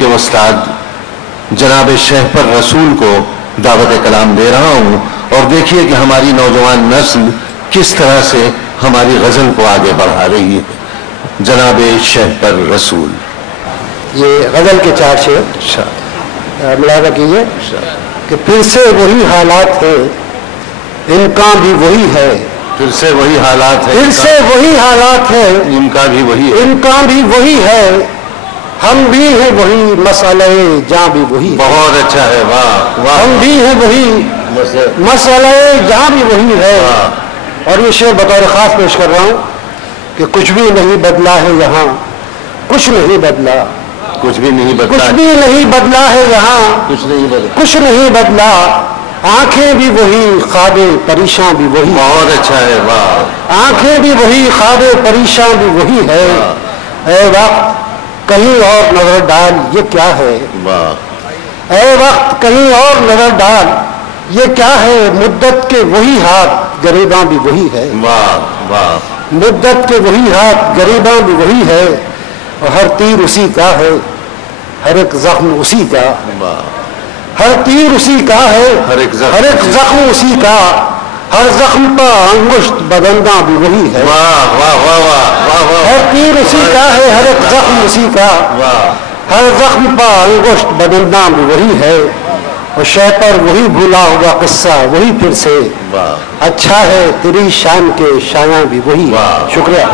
کے استاد جناب شیخ پر رسول کو دعوت کلام دے رہا ہوں، اور دیکھیے کہ ہماری نوجوان نسل کس طرح سے ہماری غزل کو آگے بڑھا رہی ہے۔ جناب شیخ پر رسول، یہ غزل کے 4 شعر ملاحظہ کیجیے کہ پھر سے وہی حالات ہے، امکان بھی وہی ہے، پھر سے وہی حالات ہے، پھر سے وہی حالات ہے، امکان بھی وہی ہے، امکان بھی وہی ہے، ہم بھی ہیں وہی، مسئلہ جہاں بھی وہی ہے۔ بہت اچھا ہے، واہ واہ، ہم بھی ہیں وہی، مسئلہ جہاں بھی وہی ہے۔ اور یہ شعر بطور خاص پیش کر رہا ہوں کہ کچھ بھی نہیں بدلا ہے یہاں، کچھ نہیں بدلا، کچھ بھی نہیں بدلا، کچھ بھی نہیں بدلا ہے یہاں، کچھ نہیں بدلا، کچھ نہیں بدلا، آنکھیں بھی وہی، خوابیں پریشان بھی وہی۔ بہت اچھا ہے، واہ، آنکھیں بھی وہی، خوابیں پریشان بھی وہی ہے۔ اے وقت کہیں اور نظر ڈال، یہ کیا ہے؟ واہ، اے وقت کہیں اور نظر ڈال، یہ کیا ہے؟ مدت کے وہی ہاتھ، گریباں بھی وہی ہے۔ واہ واہ، مدت کے وہی ہاتھ، گریباں بھی وہی ہے، اور ہر تیر اسی کا ہے، ہر ایک زخم اسی کا، ہر تیر اسی کا ہے، ہر ایک زخم اسی کا، ہر زخم پہ انگشت بدنداں بھی وہی ہے۔ واہ واہ واہ واہ واہ، ہر تیر اسی کا ہے، ہر ایک زخم اسی کا، واہ، ہر زخم پہ انگشت بدنداں بھی وہی ہے، اور شہ پر وہی بھولا ہوا قصہ وہی پھر سے، اچھا ہے تیری شان کے شایاں بھی وہی۔ شکریہ۔